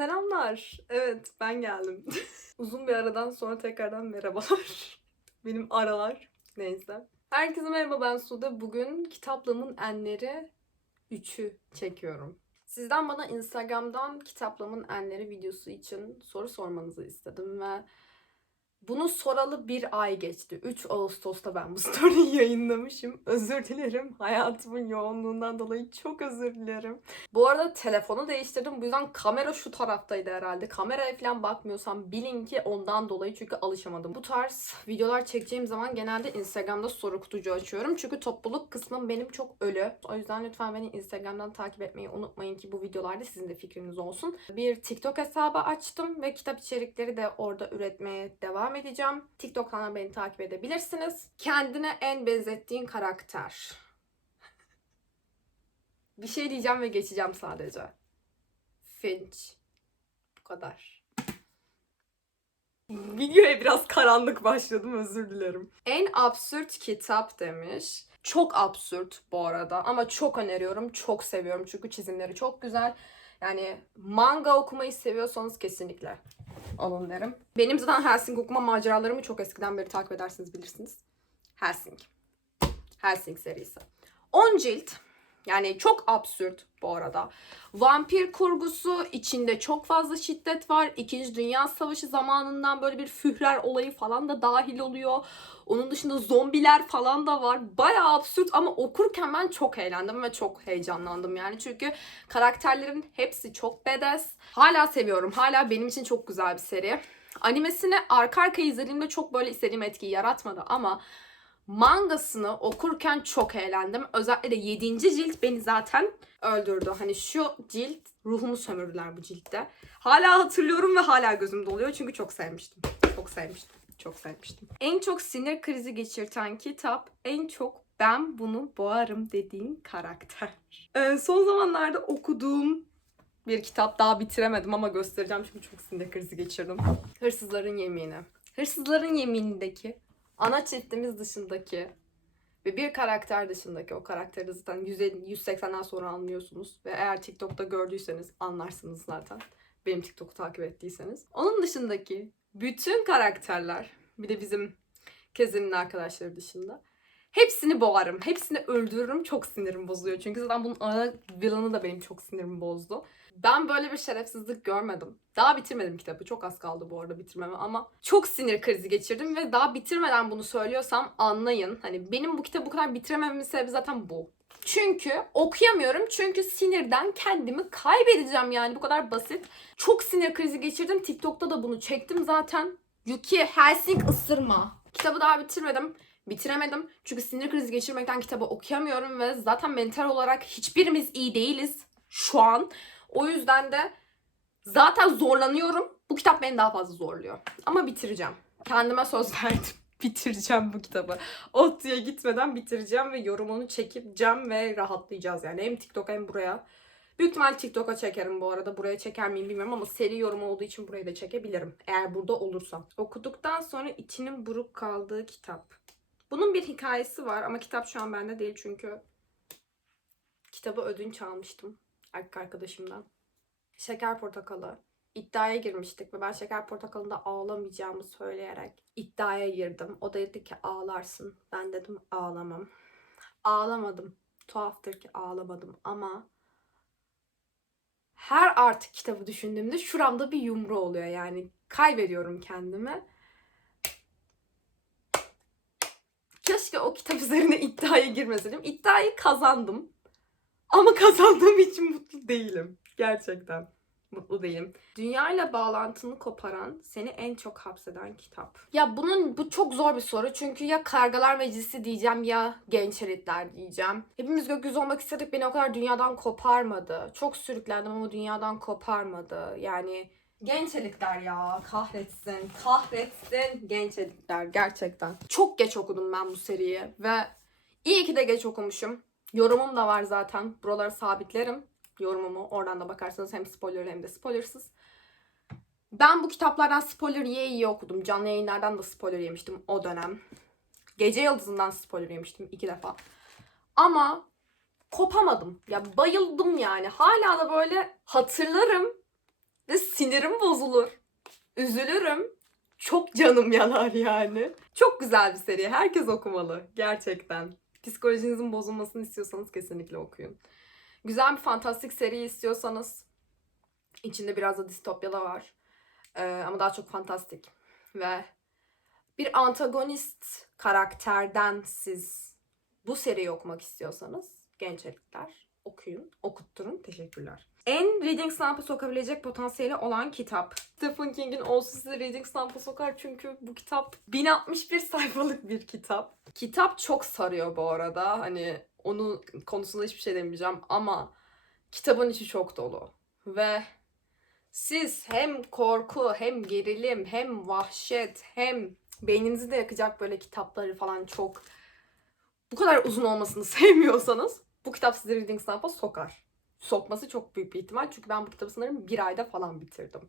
Selamlar. Evet ben geldim. Uzun bir aradan sonra tekrardan merhabalar. Benim aralar. Neyse. Herkese merhaba ben Sude. Bugün kitaplığımın enleri 3'ü çekiyorum. Sizden bana Instagram'dan kitaplığımın enleri videosu için soru sormanızı istedim ve bunu soralı bir ay geçti. 3 Ağustos'ta ben bu story'i yayınlamışım. Özür dilerim. Hayatımın yoğunluğundan dolayı çok özür dilerim. Bu arada telefonu değiştirdim. Bu yüzden kamera şu taraftaydı herhalde. Kameraya falan bakmıyorsam bilin ki ondan dolayı çünkü alışamadım. Bu tarz videolar çekeceğim zaman genelde Instagram'da soru kutucu açıyorum. Çünkü topluluk kısmım benim çok ölü. O yüzden lütfen beni Instagram'dan takip etmeyi unutmayın ki bu videolarda sizin de fikriniz olsun. Bir TikTok hesabı açtım ve kitap içerikleri de orada üretmeye devam edeceğim. TikTok'tan beni takip edebilirsiniz. Kendine en benzettiğin karakter. Bir şey diyeceğim ve geçeceğim sadece. Finch. Bu kadar. Videoya biraz karanlık başladım özür dilerim. En absürt kitap demiş. Çok absürt bu arada ama çok öneriyorum. Çok seviyorum çünkü çizimleri çok güzel. Yani manga okumayı seviyorsanız kesinlikle alın derim. Benim zaten Helsing okuma maceralarımı çok eskiden beri takip edersiniz bilirsiniz. Helsing. Helsing serisi. 10 cilt. Yani çok absürt bu arada. Vampir kurgusu içinde çok fazla şiddet var. İkinci Dünya Savaşı zamanından böyle bir Führer olayı falan da dahil oluyor. Onun dışında zombiler falan da var. Bayağı absürt ama okurken ben çok eğlendim ve çok heyecanlandım yani. Çünkü karakterlerin hepsi çok bedes. Hala seviyorum. Hala benim için çok güzel bir seri. Animesini arka arkaya izlediğimde çok böyle istediğim etkiyi yaratmadı ama mangasını okurken çok eğlendim. Özellikle de 7. cilt beni zaten öldürdü. Hani şu cilt ruhumu sömürdüler bu ciltte. Hala hatırlıyorum ve hala gözümde oluyor çünkü çok sevmiştim. Çok sevmiştim. Çok sevmiştim. En çok sinir krizi geçirten kitap, en çok ben bunu boğarım dediğin karakter. Ee, son zamanlarda okuduğum bir kitap daha bitiremedim ama göstereceğim çünkü çok sinir krizi geçirdim. Hırsızların Yemini. Hırsızların Yemini'ndeki ana çiftimiz dışındaki ve bir karakter dışındaki o karakteri zaten 150 180'den sonra anlıyorsunuz ve eğer TikTok'ta gördüyseniz anlarsınız zaten. Benim TikTok'u takip ettiyseniz. Onun dışındaki bütün karakterler bir de bizim Kezin'in arkadaşları dışında hepsini boğarım. Hepsini öldürürüm. Çok sinirim bozuluyor. Çünkü zaten bunun ana villainı da benim çok sinirimi bozdu. Ben böyle bir şerefsizlik görmedim. Daha bitirmedim kitabı. Çok az kaldı bu arada bitirmeme ama çok sinir krizi geçirdim ve daha bitirmeden bunu söylüyorsam anlayın. Hani benim bu kitabı bu kadar bitiremememin sebebi zaten bu. Çünkü okuyamıyorum. Çünkü sinirden kendimi kaybedeceğim yani bu kadar basit. Çok sinir krizi geçirdim. TikTok'ta da bunu çektim zaten. Yuki Helsing ısırma. Kitabı daha bitirmedim. Bitiremedim. Çünkü sinir krizi geçirmekten kitabı okuyamıyorum ve zaten mental olarak hiçbirimiz iyi değiliz şu an. O yüzden de zaten zorlanıyorum. Bu kitap beni daha fazla zorluyor. Ama bitireceğim. Kendime söz verdim. bitireceğim bu kitabı. ODTÜ'ye gitmeden bitireceğim ve yorumunu çekeceğim ve rahatlayacağız yani. Hem TikTok'a hem buraya. Büyük ihtimal TikTok'a çekerim bu arada. Buraya çeker miyim bilmiyorum ama seri yorum olduğu için burayı da çekebilirim. Eğer burada olursam. Okuduktan sonra içinin buruk kaldığı kitap. Bunun bir hikayesi var ama kitap şu an bende değil çünkü kitabı ödünç almıştım erkek arkadaşımdan. Şeker portakalı. İddiaya girmiştik ve ben şeker portakalında ağlamayacağımı söyleyerek iddiaya girdim. O da dedi ki ağlarsın. Ben dedim ağlamam. Ağlamadım. Tuhaftır ki ağlamadım ama her artık kitabı düşündüğümde şuramda bir yumru oluyor yani. Kaybediyorum kendimi. Keşke o kitap üzerine iddiaya girmeseydim. İddiayı kazandım. Ama kazandığım için mutlu değilim. Gerçekten mutlu değilim. Dünya ile bağlantını koparan, seni en çok hapseden kitap. Ya bunun bu çok zor bir soru çünkü ya Kargalar Meclisi diyeceğim ya Genç Elitler diyeceğim. Hepimiz gökyüzü olmak istedik beni o kadar dünyadan koparmadı. Çok sürüklendim ama dünyadan koparmadı. Yani Genç elitler ya kahretsin kahretsin genç elitler gerçekten. Çok geç okudum ben bu seriyi ve iyi ki de geç okumuşum. Yorumum da var zaten. Buralara sabitlerim yorumumu. Oradan da bakarsanız hem spoiler hem de spoilersız. Ben bu kitaplardan spoiler yiye yiye okudum. Canlı yayınlardan da spoiler yemiştim o dönem. Gece Yıldızı'ndan spoiler yemiştim iki defa. Ama kopamadım. Ya bayıldım yani. Hala da böyle hatırlarım ve Sinirim bozulur. Üzülürüm. Çok canım yanar yani. Çok güzel bir seri. Herkes okumalı. Gerçekten. Psikolojinizin bozulmasını istiyorsanız kesinlikle okuyun. Güzel bir fantastik seri istiyorsanız içinde biraz da distopya da var. Ee, ama daha çok fantastik. Ve bir antagonist karakterden siz bu seriyi okumak istiyorsanız genç erkekler okuyun, okutturun. Teşekkürler. En reading slump'a sokabilecek potansiyeli olan kitap. Stephen King'in olsun sizi reading slump'a sokar çünkü bu kitap 1061 sayfalık bir kitap. Kitap çok sarıyor bu arada. Hani onun konusunda hiçbir şey demeyeceğim ama kitabın içi çok dolu. Ve siz hem korku, hem gerilim, hem vahşet, hem beyninizi de yakacak böyle kitapları falan çok bu kadar uzun olmasını sevmiyorsanız bu kitap sizi Reading Slump'a sokar. Sokması çok büyük bir ihtimal çünkü ben bu kitabı sanırım bir ayda falan bitirdim.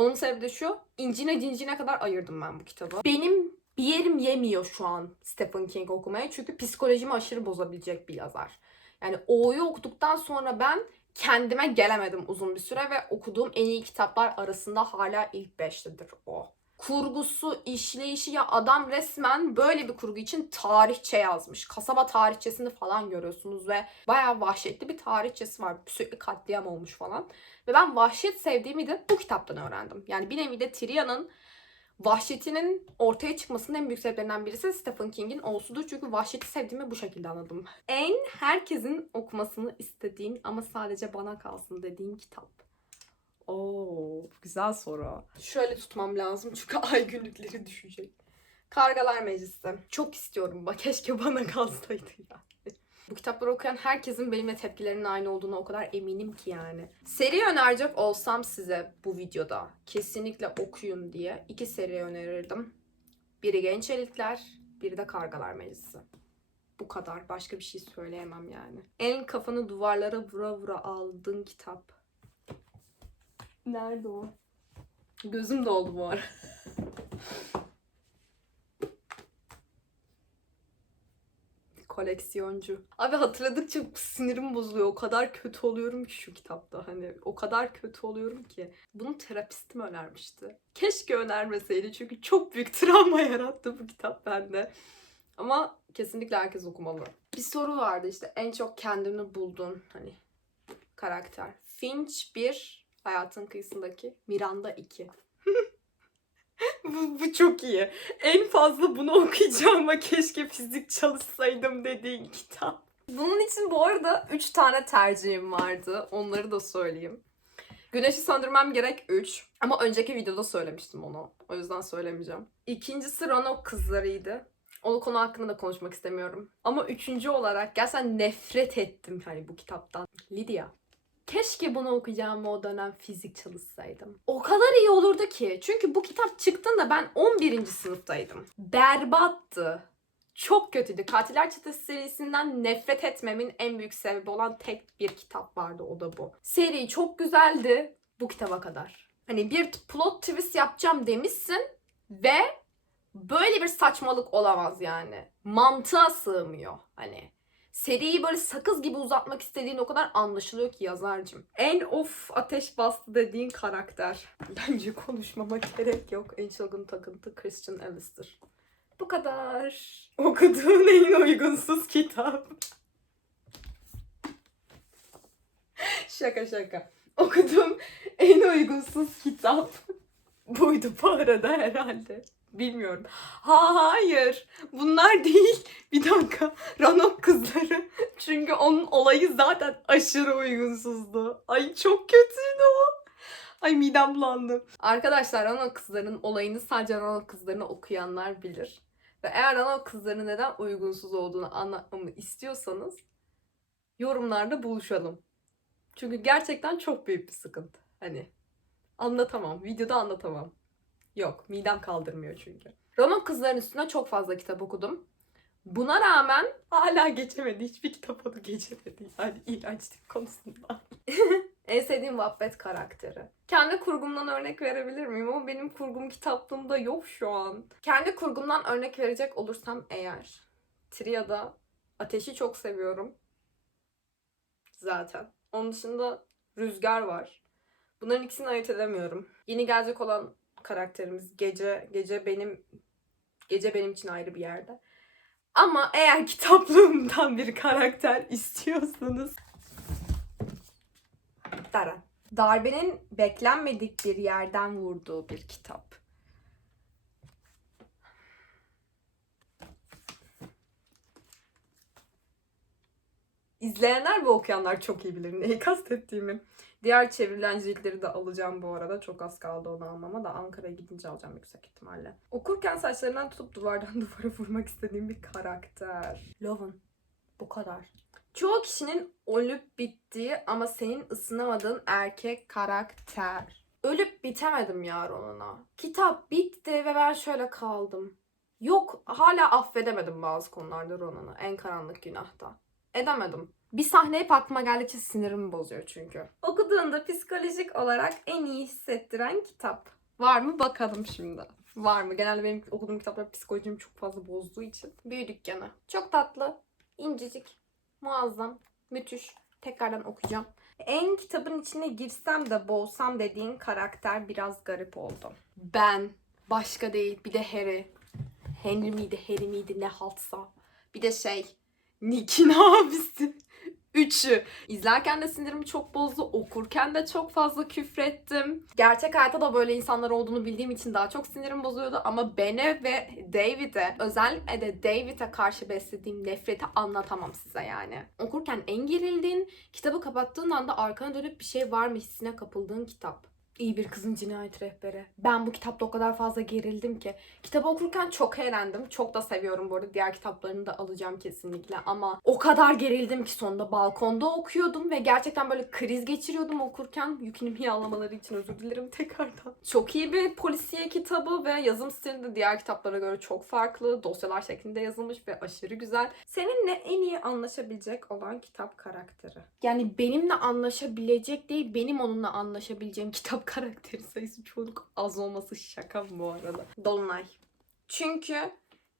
Onun sebebi de şu, incine cincine kadar ayırdım ben bu kitabı. Benim bir yerim yemiyor şu an Stephen King okumaya çünkü psikolojimi aşırı bozabilecek bir yazar. Yani O'yu okuduktan sonra ben kendime gelemedim uzun bir süre ve okuduğum en iyi kitaplar arasında hala ilk beştedir o. Kurgusu, işleyişi ya adam resmen böyle bir kurgu için tarihçe yazmış. Kasaba tarihçesini falan görüyorsunuz ve bayağı vahşetli bir tarihçesi var. Sürekli katliam olmuş falan. Ve ben vahşet sevdiğimi de bu kitaptan öğrendim. Yani bir nevi de Tria'nın vahşetinin ortaya çıkmasının en büyük sebeplerinden birisi Stephen King'in olsudur. Çünkü vahşeti sevdiğimi bu şekilde anladım. En herkesin okumasını istediğin ama sadece bana kalsın dediğin kitap. Oo, güzel soru. Şöyle tutmam lazım çünkü ay günlükleri düşecek. Kargalar Meclisi. Çok istiyorum bak keşke bana kalsaydı ya. Bu kitapları okuyan herkesin benimle tepkilerinin aynı olduğuna o kadar eminim ki yani. Seri önerecek olsam size bu videoda kesinlikle okuyun diye iki seri önerirdim. Biri Genç Elitler, biri de Kargalar Meclisi. Bu kadar. Başka bir şey söyleyemem yani. En kafanı duvarlara vura vura aldığın kitap. Nerede o? Gözüm doldu bu ara. Koleksiyoncu. Abi hatırladıkça sinirim bozuluyor. O kadar kötü oluyorum ki şu kitapta. Hani o kadar kötü oluyorum ki. Bunu terapistim önermişti. Keşke önermeseydi çünkü çok büyük travma yarattı bu kitap bende. Ama kesinlikle herkes okumalı. Bir soru vardı işte en çok kendini buldun hani karakter. Finch 1, Hayatın Kıyısındaki, Miranda 2. bu, bu çok iyi. En fazla bunu okuyacağıma keşke fizik çalışsaydım dediğin kitap. Bunun için bu arada 3 tane tercihim vardı. Onları da söyleyeyim. Güneşi söndürmem gerek 3. Ama önceki videoda söylemiştim onu. O yüzden söylemeyeceğim. İkincisi Roanoke kızlarıydı. O konu hakkında da konuşmak istemiyorum. Ama üçüncü olarak gerçekten nefret ettim hani bu kitaptan. Lydia. Keşke bunu okuyacağım o dönem fizik çalışsaydım. O kadar iyi olurdu ki. Çünkü bu kitap çıktığında ben 11. sınıftaydım. Berbattı. Çok kötüydü. Katiller Çetesi serisinden nefret etmemin en büyük sebebi olan tek bir kitap vardı o da bu. Seri çok güzeldi bu kitaba kadar. Hani bir plot twist yapacağım demişsin ve böyle bir saçmalık olamaz yani. Mantığa sığmıyor hani. Seriyi böyle sakız gibi uzatmak istediğin o kadar anlaşılıyor ki yazarcım. En of ateş bastı dediğin karakter. Bence konuşmama gerek yok. En çılgın takıntı Christian Alistair. Bu kadar. Okuduğun en uygunsuz kitap. şaka şaka. Okuduğum en uygunsuz kitap buydu bu arada herhalde. Bilmiyorum. Ha hayır. Bunlar değil. Bir dakika. Ranok kızları. Çünkü onun olayı zaten aşırı uygunsuzdu. Ay çok kötüydü o. Ay midem bulandı. Arkadaşlar Ranok kızların olayını sadece Ranok kızlarını okuyanlar bilir. Ve eğer Ranok kızlarının neden uygunsuz olduğunu anlatmamı istiyorsanız yorumlarda buluşalım. Çünkü gerçekten çok büyük bir sıkıntı. Hani anlatamam. Videoda anlatamam. Yok midem kaldırmıyor çünkü. Roman kızların üstüne çok fazla kitap okudum. Buna rağmen hala geçemedi. Hiçbir kitap adı geçemedi. Yani iğrençlik konusunda. en sevdiğim Wattpad karakteri. Kendi kurgumdan örnek verebilir miyim? Ama benim kurgum kitaplığımda yok şu an. Kendi kurgumdan örnek verecek olursam eğer. Tria'da Ateşi çok seviyorum. Zaten. Onun dışında Rüzgar var. Bunların ikisini ayırt edemiyorum. Yeni gelecek olan karakterimiz Gece. Gece benim Gece benim için ayrı bir yerde. Ama eğer kitaplığımdan bir karakter istiyorsanız Dara. Darbenin beklenmedik bir yerden vurduğu bir kitap. İzleyenler ve okuyanlar çok iyi bilir neyi kastettiğimi. Diğer çevrilen ciltleri de alacağım bu arada. Çok az kaldı onu almama da Ankara'ya gidince alacağım yüksek ihtimalle. Okurken saçlarından tutup duvardan duvara vurmak istediğim bir karakter. Loven. Bu kadar. Çoğu kişinin ölüp bittiği ama senin ısınamadığın erkek karakter. Ölüp bitemedim ya Ronan'a. Kitap bitti ve ben şöyle kaldım. Yok hala affedemedim bazı konularda Ronan'ı. En karanlık günahta. Edemedim. Bir sahne hep aklıma geldikçe sinirimi bozuyor çünkü. Okuduğunda psikolojik olarak en iyi hissettiren kitap. Var mı bakalım şimdi. Var mı? Genelde benim okuduğum kitaplar psikolojimi çok fazla bozduğu için. Büyü dükkanı. Çok tatlı, incecik, muazzam, müthiş. Tekrardan okuyacağım. En kitabın içine girsem de boğsam dediğin karakter biraz garip oldu. Ben. Başka değil. Bir de Harry. Henry miydi, Harry miydi ne haltsa. Bir de şey, Nick'in abisi. Üçü. İzlerken de sinirimi çok bozdu. Okurken de çok fazla küfrettim. Gerçek hayatta da böyle insanlar olduğunu bildiğim için daha çok sinirim bozuyordu. Ama Ben'e ve David'e özellikle de David'e karşı beslediğim nefreti anlatamam size yani. Okurken en gerildiğin, kitabı kapattığın anda arkana dönüp bir şey var mı hissine kapıldığın kitap. İyi bir kızın cinayet rehberi. Ben bu kitapta o kadar fazla gerildim ki. Kitabı okurken çok eğlendim. Çok da seviyorum bu arada. Diğer kitaplarını da alacağım kesinlikle. Ama o kadar gerildim ki sonunda balkonda okuyordum ve gerçekten böyle kriz geçiriyordum okurken. Yükünü yağlamaları için özür dilerim tekrardan. Çok iyi bir polisiye kitabı ve yazım stili de diğer kitaplara göre çok farklı. Dosyalar şeklinde yazılmış ve aşırı güzel. Seninle en iyi anlaşabilecek olan kitap karakteri. Yani benimle anlaşabilecek değil, benim onunla anlaşabileceğim kitap karakteri sayısı çok az olması şaka bu arada. Dolunay. Çünkü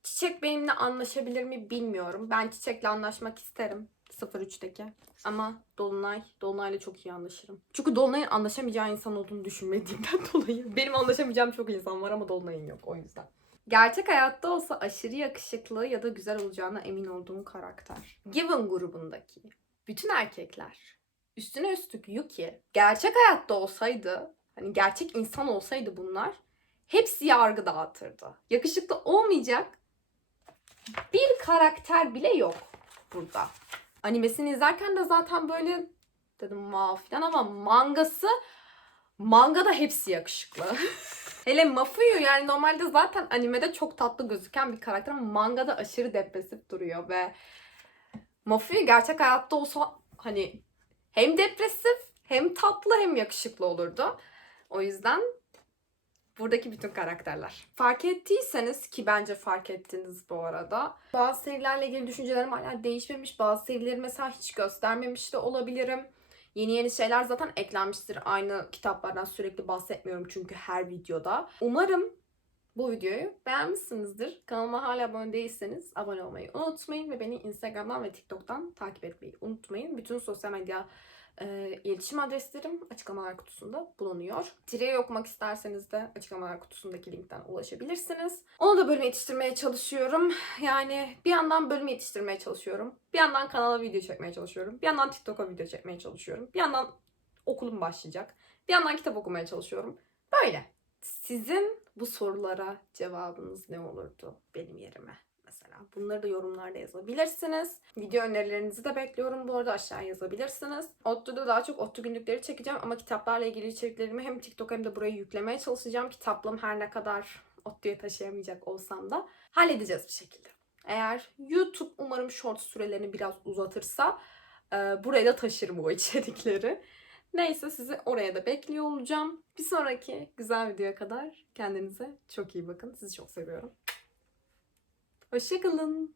Çiçek benimle anlaşabilir mi bilmiyorum. Ben Çiçek'le anlaşmak isterim. 03'teki. Ama Dolunay, Dolunay'la çok iyi anlaşırım. Çünkü Dolunay'ın anlaşamayacağı insan olduğunu düşünmediğimden dolayı. Benim anlaşamayacağım çok insan var ama Dolunay'ın yok o yüzden. Gerçek hayatta olsa aşırı yakışıklı ya da güzel olacağına emin olduğum karakter. Given grubundaki bütün erkekler üstüne üstlük Yuki gerçek hayatta olsaydı hani gerçek insan olsaydı bunlar hepsi yargı dağıtırdı. Yakışıklı olmayacak bir karakter bile yok burada. Animesini izlerken de zaten böyle dedim wow falan ama mangası mangada hepsi yakışıklı. Hele Mafuyu yani normalde zaten animede çok tatlı gözüken bir karakter ama mangada aşırı depresif duruyor ve Mafuyu gerçek hayatta olsa hani hem depresif hem tatlı hem yakışıklı olurdu. O yüzden buradaki bütün karakterler. Fark ettiyseniz ki bence fark ettiniz bu arada. Bazı serilerle ilgili düşüncelerim hala değişmemiş. Bazı serileri mesela hiç göstermemiş de olabilirim. Yeni yeni şeyler zaten eklenmiştir. Aynı kitaplardan sürekli bahsetmiyorum çünkü her videoda. Umarım bu videoyu beğenmişsinizdir. Kanalıma hala abone değilseniz abone olmayı unutmayın ve beni Instagram'dan ve TikTok'tan takip etmeyi unutmayın. Bütün sosyal medya e, iletişim adreslerim açıklamalar kutusunda bulunuyor. Tireyi okumak isterseniz de açıklamalar kutusundaki linkten ulaşabilirsiniz. Onu da bölüm yetiştirmeye çalışıyorum. Yani bir yandan bölüm yetiştirmeye çalışıyorum. Bir yandan kanala video çekmeye çalışıyorum. Bir yandan TikTok'a video çekmeye çalışıyorum. Bir yandan okulum başlayacak. Bir yandan kitap okumaya çalışıyorum. Böyle. Sizin bu sorulara cevabınız ne olurdu benim yerime? Mesela. Bunları da yorumlarda yazabilirsiniz. Video önerilerinizi de bekliyorum bu arada aşağıya yazabilirsiniz. Ottu'da daha çok Ottu günlükleri çekeceğim ama kitaplarla ilgili içeriklerimi hem TikTok hem de buraya yüklemeye çalışacağım. Kitaplığım her ne kadar Ottu'ya taşıyamayacak olsam da halledeceğiz bir şekilde. Eğer YouTube umarım short sürelerini biraz uzatırsa e, buraya da taşırım o içerikleri. Neyse sizi oraya da bekliyor olacağım. Bir sonraki güzel videoya kadar kendinize çok iyi bakın. Sizi çok seviyorum. Hoşçakalın.